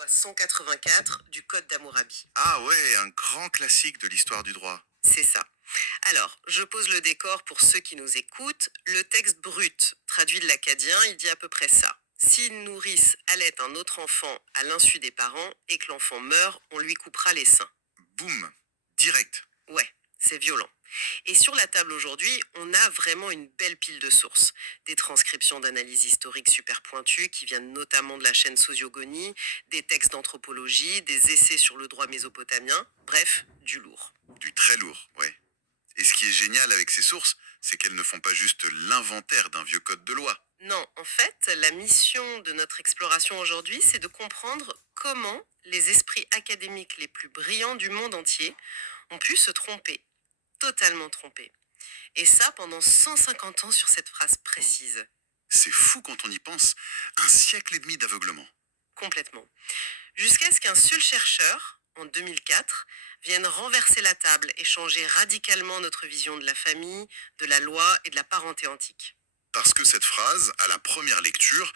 loi 184 du Code d'Hammurabi. Ah ouais, un grand classique de l'histoire du droit. C'est ça. Alors, je pose le décor pour ceux qui nous écoutent. Le texte brut, traduit de l'acadien, il dit à peu près ça. Si une nourrice allait un autre enfant à l'insu des parents et que l'enfant meurt, on lui coupera les seins. Boum, direct. Ouais, c'est violent. Et sur la table aujourd'hui, on a vraiment une belle pile de sources. Des transcriptions d'analyses historiques super pointues qui viennent notamment de la chaîne Sociogonie, des textes d'anthropologie, des essais sur le droit mésopotamien, bref, du lourd. Du très lourd, ouais. Et ce qui est génial avec ces sources, c'est qu'elles ne font pas juste l'inventaire d'un vieux code de loi. Non, en fait, la mission de notre exploration aujourd'hui, c'est de comprendre comment les esprits académiques les plus brillants du monde entier ont pu se tromper, totalement tromper. Et ça pendant 150 ans sur cette phrase précise. C'est fou quand on y pense, un siècle et demi d'aveuglement. Complètement. Jusqu'à ce qu'un seul chercheur, en 2004, vienne renverser la table et changer radicalement notre vision de la famille, de la loi et de la parenté antique. Parce que cette phrase, à la première lecture,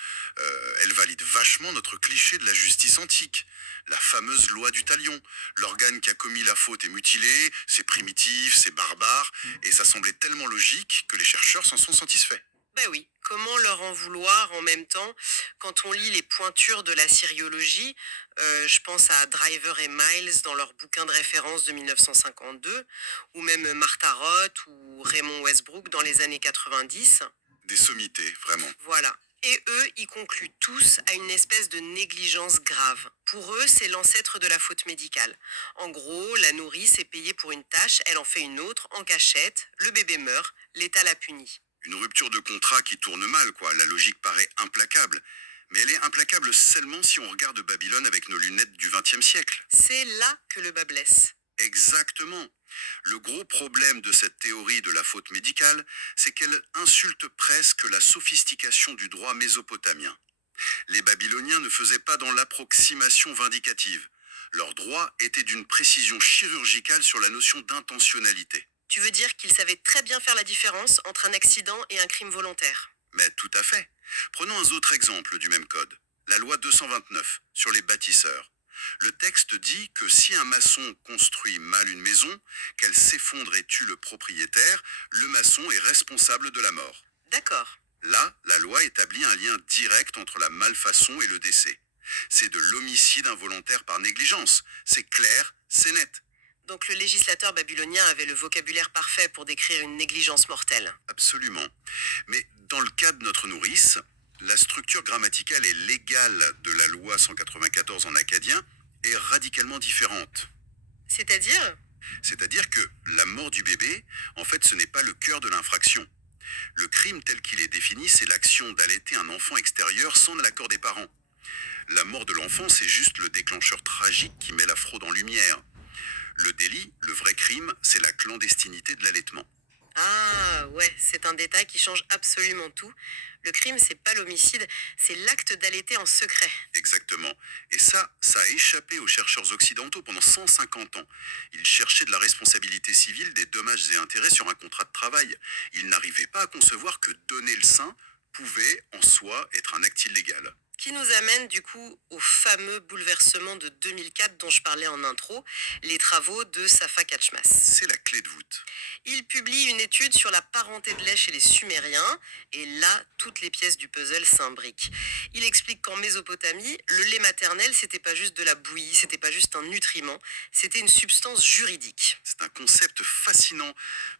elle valide vachement notre cliché de la justice antique. La fameuse loi du talion. L'organe qui a commis la faute est mutilé, c'est primitif, c'est barbare, et ça semblait tellement logique que les chercheurs s'en sont satisfaits. Ben oui, comment leur en vouloir en même temps quand on lit les pointures de la syriologie, je pense à Driver et Miles dans leur bouquin de référence de 1952, ou même Martha Roth ou Raymond Westbrook dans les années 90. Des sommités, vraiment. Voilà. Et eux, ils concluent tous à une espèce de négligence grave. Pour eux, c'est l'ancêtre de la faute médicale. En gros, la nourrice est payée pour une tâche, elle en fait une autre, en cachette, le bébé meurt, l'État la punit. Une rupture de contrat qui tourne mal, quoi. La logique paraît implacable. Mais elle est implacable seulement si on regarde Babylone avec nos lunettes du XXe siècle. C'est là que le bas blesse. Exactement. Le gros problème de cette théorie de la faute médicale, c'est qu'elle insulte presque la sophistication du droit mésopotamien. Les Babyloniens ne faisaient pas dans l'approximation vindicative. Leur droit était d'une précision chirurgicale sur la notion d'intentionnalité. Tu veux dire qu'ils savaient très bien faire la différence entre un accident et un crime volontaire. Mais tout à fait. Prenons un autre exemple du même code. La loi 229 sur les bâtisseurs. Le texte dit que si un maçon construit mal une maison, qu'elle s'effondre et tue le propriétaire, le maçon est responsable de la mort. D'accord. Là, la loi établit un lien direct entre la malfaçon et le décès. C'est de l'homicide involontaire par négligence. C'est clair, c'est net. Donc le législateur babylonien avait le vocabulaire parfait pour décrire une négligence mortelle. Absolument. Mais dans le cas de notre nourrice, la structure grammaticale et légale de la loi 194 en acadien est radicalement différente. C'est-à-dire. C'est-à-dire que la mort du bébé, en fait, ce n'est pas le cœur de l'infraction. Le crime tel qu'il est défini, c'est l'action d'allaiter un enfant extérieur sans l'accord des parents. La mort de l'enfant, c'est juste le déclencheur tragique qui met la fraude en lumière. Le délit, le vrai crime, c'est la clandestinité de l'allaitement. Ah ouais, c'est un détail qui change absolument tout. Le crime, c'est pas l'homicide, c'est l'acte d'allaiter en secret. Exactement. Et ça a échappé aux chercheurs occidentaux pendant 150 ans. Ils cherchaient de la responsabilité civile des dommages et intérêts sur un contrat de travail. Ils n'arrivaient pas à concevoir que donner le sein pouvait, en soi, être un acte illégal. Qui nous amène du coup au fameux bouleversement de 2004 dont je parlais en intro, les travaux de Safa Kachmas. C'est la clé de voûte. Il publie une étude sur la parenté de lait chez les Sumériens, et là, toutes les pièces du puzzle s'imbriquent. Il explique qu'en Mésopotamie, le lait maternel, c'était pas juste de la bouillie, c'était pas juste un nutriment, c'était une substance juridique. C'est un concept fascinant.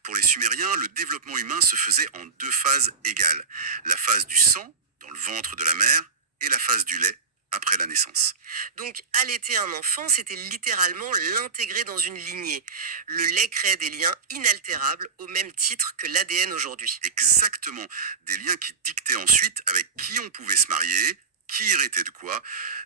Pour les Sumériens, le développement humain se faisait en deux phases égales. La phase du sang, dans le ventre de la mère, et la phase du lait, après la naissance. Donc, allaiter un enfant, c'était littéralement l'intégrer dans une lignée. Le lait crée des liens inaltérables au même titre que l'ADN aujourd'hui. Exactement. Des liens qui dictaient ensuite avec qui on pouvait se marier, qui héritait de quoi.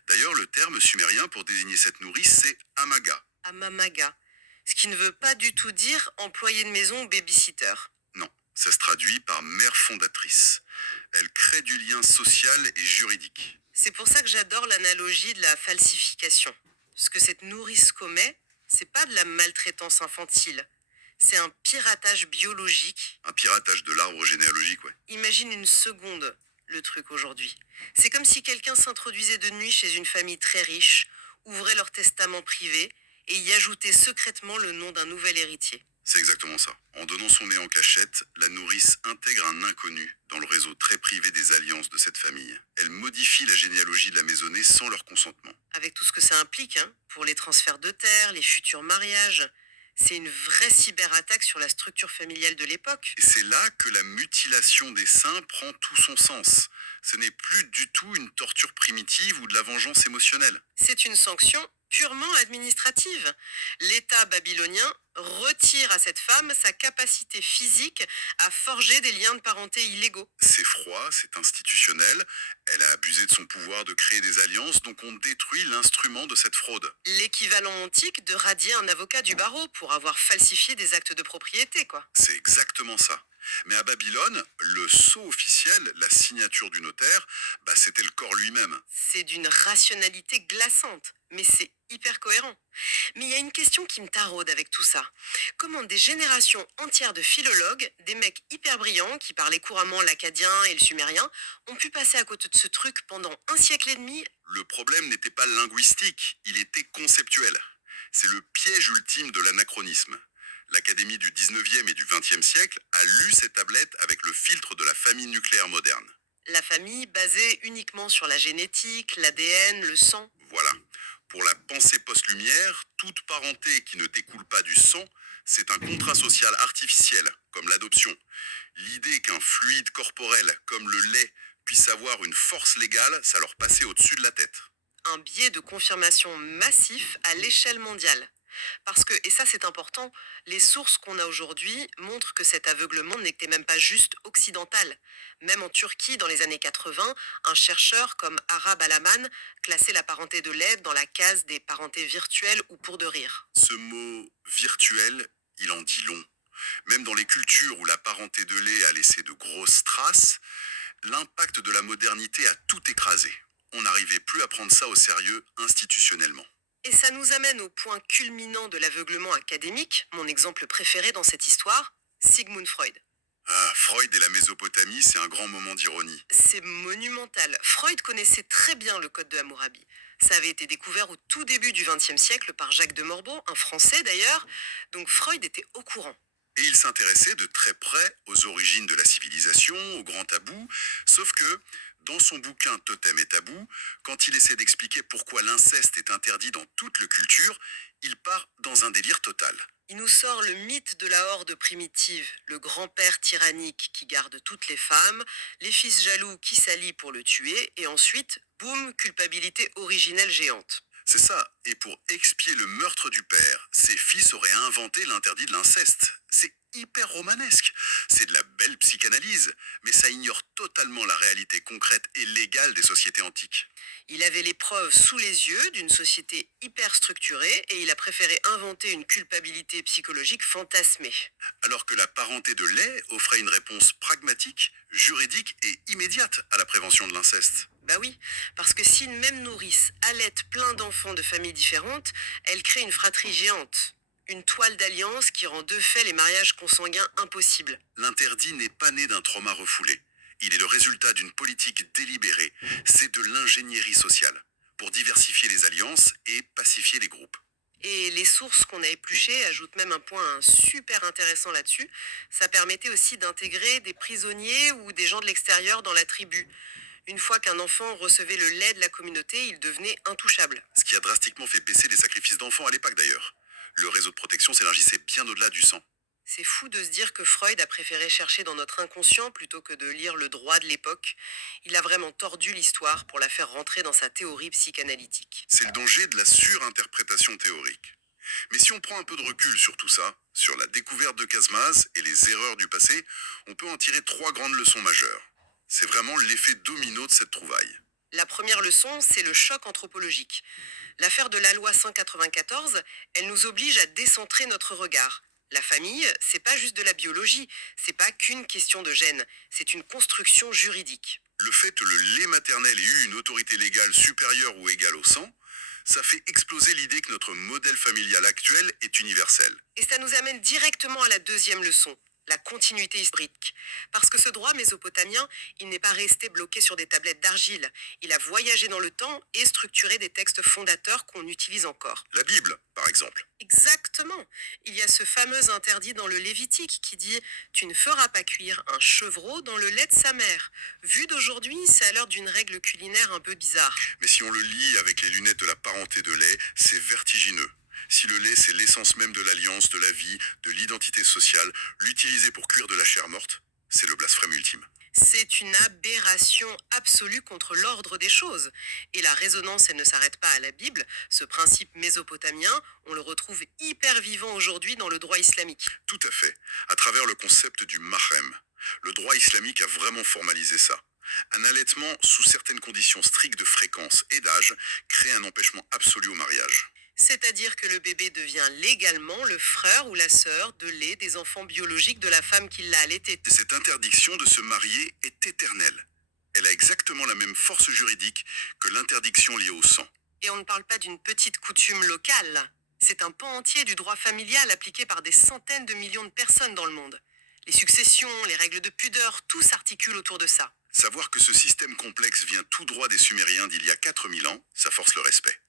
D'ailleurs, le terme sumérien pour désigner cette nourrice, c'est amaga. Amamaga. Ce qui ne veut pas du tout dire employé de maison ou babysitter. Non, ça se traduit par mère fondatrice. Elle crée du lien social et juridique. C'est pour ça que j'adore l'analogie de la falsification. Ce que cette nourrice commet, c'est pas de la maltraitance infantile. C'est un piratage biologique. Un piratage de l'arbre généalogique, ouais. Imagine une seconde. le truc aujourd'hui. C'est comme si quelqu'un s'introduisait de nuit chez une famille très riche, ouvrait leur testament privé et y ajoutait secrètement le nom d'un nouvel héritier. C'est exactement ça. En donnant son nez en cachette, la nourrice intègre un inconnu dans le réseau très privé des alliances de cette famille. Elle modifie la généalogie de la maisonnée sans leur consentement. Avec tout ce que ça implique, hein, pour les transferts de terres, les futurs mariages. C'est une vraie cyberattaque sur la structure familiale de l'époque. Et c'est là que la mutilation des seins prend tout son sens. Ce n'est plus du tout une torture primitive ou de la vengeance émotionnelle. C'est une sanction purement administrative. L'État babylonien retire à cette femme sa capacité physique à forger des liens de parenté illégaux. C'est froid, c'est institutionnel. Elle a abusé de son pouvoir de créer des alliances, donc on détruit l'instrument de cette fraude. L'équivalent antique de radier un avocat du barreau pour avoir falsifié des actes de propriété, quoi. C'est exactement ça. Mais à Babylone, le sceau officiel, la signature du notaire, c'était le corps lui-même. C'est d'une rationalité glaçante, mais c'est hyper cohérent. Mais il y a une question qui me taraude avec tout ça. Comment des générations entières de philologues, des mecs hyper brillants qui parlaient couramment l'acadien et le sumérien, ont pu passer à côté de ce truc pendant un siècle et demi? Le problème n'était pas linguistique, il était conceptuel. C'est le piège ultime de l'anachronisme. L'Académie du 19e et du 20e siècle a lu ces tablettes avec le filtre de la famille nucléaire moderne. La famille basée uniquement sur la génétique, l'ADN, le sang. Voilà. Pour la pensée post-lumière, toute parenté qui ne découle pas du sang, c'est un contrat social artificiel, comme l'adoption. L'idée qu'un fluide corporel, comme le lait, puisse avoir une force légale, ça leur passait au-dessus de la tête. Un biais de confirmation massif à l'échelle mondiale. Parce que, et ça c'est important, les sources qu'on a aujourd'hui montrent que cet aveuglement n'était même pas juste occidental. Même en Turquie, dans les années 80, un chercheur comme Arab Alaman classait la parenté de lait dans la case des parentés virtuelles ou pour de rire. Ce mot virtuel, il en dit long. Même dans les cultures où la parenté de lait a laissé de grosses traces, l'impact de la modernité a tout écrasé. On n'arrivait plus à prendre ça au sérieux institutionnellement. Et ça nous amène au point culminant de l'aveuglement académique, mon exemple préféré dans cette histoire, Sigmund Freud. Ah, Freud et la Mésopotamie, c'est un grand moment d'ironie. C'est monumental. Freud connaissait très bien le code de Hammurabi. Ça avait été découvert au tout début du XXe siècle par Jacques de Morbeau, un Français d'ailleurs, donc Freud était au courant. Et il s'intéressait de très près aux origines de la civilisation, aux grands tabous, sauf que, dans son bouquin Totem et Tabou, quand il essaie d'expliquer pourquoi l'inceste est interdit dans toute la culture, il part dans un délire total. Il nous sort le mythe de la horde primitive, le grand-père tyrannique qui garde toutes les femmes, les fils jaloux qui s'allient pour le tuer, et ensuite, boum, culpabilité originelle géante. C'est ça, et pour expier le meurtre du père, ses fils auraient inventé l'interdit de l'inceste. C'est hyper romanesque. C'est de la belle psychanalyse, mais ça ignore totalement la réalité concrète et légale des sociétés antiques. Il avait les preuves sous les yeux d'une société hyper structurée et il a préféré inventer une culpabilité psychologique fantasmée. Alors que la parenté de lait offrait une réponse pragmatique, juridique et immédiate à la prévention de l'inceste. Bah oui, parce que si une même nourrice allaite plein d'enfants de familles différentes, elle crée une fratrie géante. Une toile d'alliance qui rend de fait les mariages consanguins impossibles. L'interdit n'est pas né d'un trauma refoulé. Il est le résultat d'une politique délibérée. C'est de l'ingénierie sociale, pour diversifier les alliances et pacifier les groupes. Et les sources qu'on a épluchées ajoutent même un point super intéressant là-dessus. Ça permettait aussi d'intégrer des prisonniers ou des gens de l'extérieur dans la tribu. Une fois qu'un enfant recevait le lait de la communauté, il devenait intouchable. Ce qui a drastiquement fait baisser les sacrifices d'enfants à l'époque d'ailleurs. Le réseau de protection s'élargissait bien au-delà du sang. C'est fou de se dire que Freud a préféré chercher dans notre inconscient plutôt que de lire le droit de l'époque. Il a vraiment tordu l'histoire pour la faire rentrer dans sa théorie psychanalytique. C'est le danger de la surinterprétation théorique. Mais si on prend un peu de recul sur tout ça, sur la découverte de Casmaz et les erreurs du passé, on peut en tirer 3 grandes leçons majeures. C'est vraiment l'effet domino de cette trouvaille. La première leçon, c'est le choc anthropologique. L'affaire de la loi 194, elle nous oblige à décentrer notre regard. La famille, c'est pas juste de la biologie, c'est pas qu'une question de gène, c'est une construction juridique. Le fait que le lait maternel ait eu une autorité légale supérieure ou égale au sang, ça fait exploser l'idée que notre modèle familial actuel est universel. Et ça nous amène directement à la deuxième leçon, la continuité historique. Parce que ce droit mésopotamien, il n'est pas resté bloqué sur des tablettes d'argile. Il a voyagé dans le temps et structuré des textes fondateurs qu'on utilise encore. La Bible, par exemple. Exactement. Il y a ce fameux interdit dans le Lévitique qui dit tu ne feras pas cuire un chevreau dans le lait de sa mère. Vu d'aujourd'hui, c'est à l'heure d'une règle culinaire un peu bizarre. Mais si on le lit avec les lunettes de la parenté de lait, c'est vertigineux. Si le lait, c'est l'essence même de l'alliance, de la vie, de l'identité sociale, l'utiliser pour cuire de la chair morte, c'est le blasphème ultime. C'est une aberration absolue contre l'ordre des choses. Et la résonance, elle ne s'arrête pas à la Bible. Ce principe mésopotamien, on le retrouve hyper vivant aujourd'hui dans le droit islamique. Tout à fait, à travers le concept du mahrem. Le droit islamique a vraiment formalisé ça. Un allaitement sous certaines conditions strictes de fréquence et d'âge crée un empêchement absolu au mariage. C'est-à-dire que le bébé devient légalement le frère ou la sœur de lait des enfants biologiques de la femme qui l'a allaité. Et cette interdiction de se marier est éternelle. Elle a exactement la même force juridique que l'interdiction liée au sang. Et on ne parle pas d'une petite coutume locale. C'est un pan entier du droit familial appliqué par des centaines de millions de personnes dans le monde. Les successions, les règles de pudeur, tout s'articule autour de ça. Savoir que ce système complexe vient tout droit des Sumériens d'il y a 4000 ans, ça force le respect.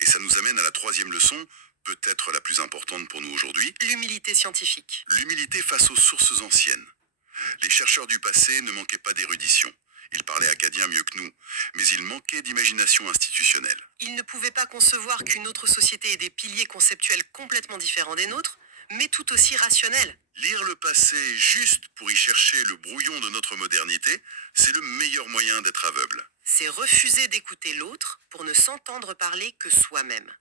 Et ça nous amène à la troisième leçon, peut-être la plus importante pour nous aujourd'hui, L'humilité scientifique. l'humilité face aux sources anciennes. Les chercheurs du passé ne manquaient pas d'érudition. Ils parlaient acadien mieux que nous, mais ils manquaient d'imagination institutionnelle. Ils ne pouvaient pas concevoir qu'une autre société ait des piliers conceptuels complètement différents des nôtres, mais tout aussi rationnels. Lire le passé juste pour y chercher le brouillon de notre modernité, c'est le meilleur moyen d'être aveugle. C'est refuser d'écouter l'autre pour ne s'entendre parler que soi-même.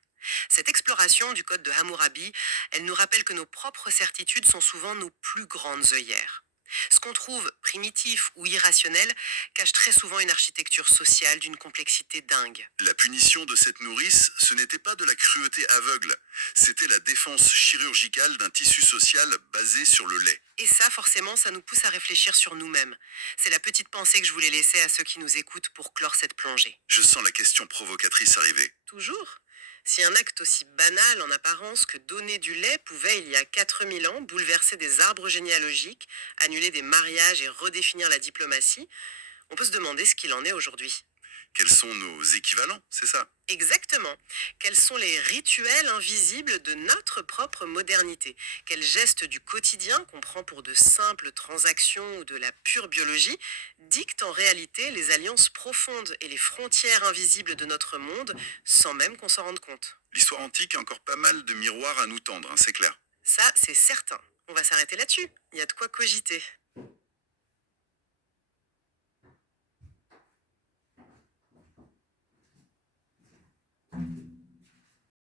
Cette exploration du code de Hammurabi, elle nous rappelle que nos propres certitudes sont souvent nos plus grandes œillères. Ce qu'on trouve primitif ou irrationnel cache très souvent une architecture sociale d'une complexité dingue. La punition de cette nourrice, ce n'était pas de la cruauté aveugle, c'était la défense chirurgicale d'un tissu social basé sur le lait. Et ça, forcément, ça nous pousse à réfléchir sur nous-mêmes. C'est la petite pensée que je voulais laisser à ceux qui nous écoutent pour clore cette plongée. Je sens la question provocatrice arriver. Toujours. Si un acte aussi banal en apparence que donner du lait pouvait, il y a 4000 ans, bouleverser des arbres généalogiques, annuler des mariages et redéfinir la diplomatie, on peut se demander ce qu'il en est aujourd'hui. Quels sont nos équivalents, c'est ça? Exactement. Quels sont les rituels invisibles de notre propre modernité? Quels gestes du quotidien qu'on prend pour de simples transactions ou de la pure biologie dictent en réalité les alliances profondes et les frontières invisibles de notre monde sans même qu'on s'en rende compte? L'histoire antique a encore pas mal de miroirs à nous tendre, c'est clair. Ça, c'est certain. On va s'arrêter là-dessus. Il y a de quoi cogiter.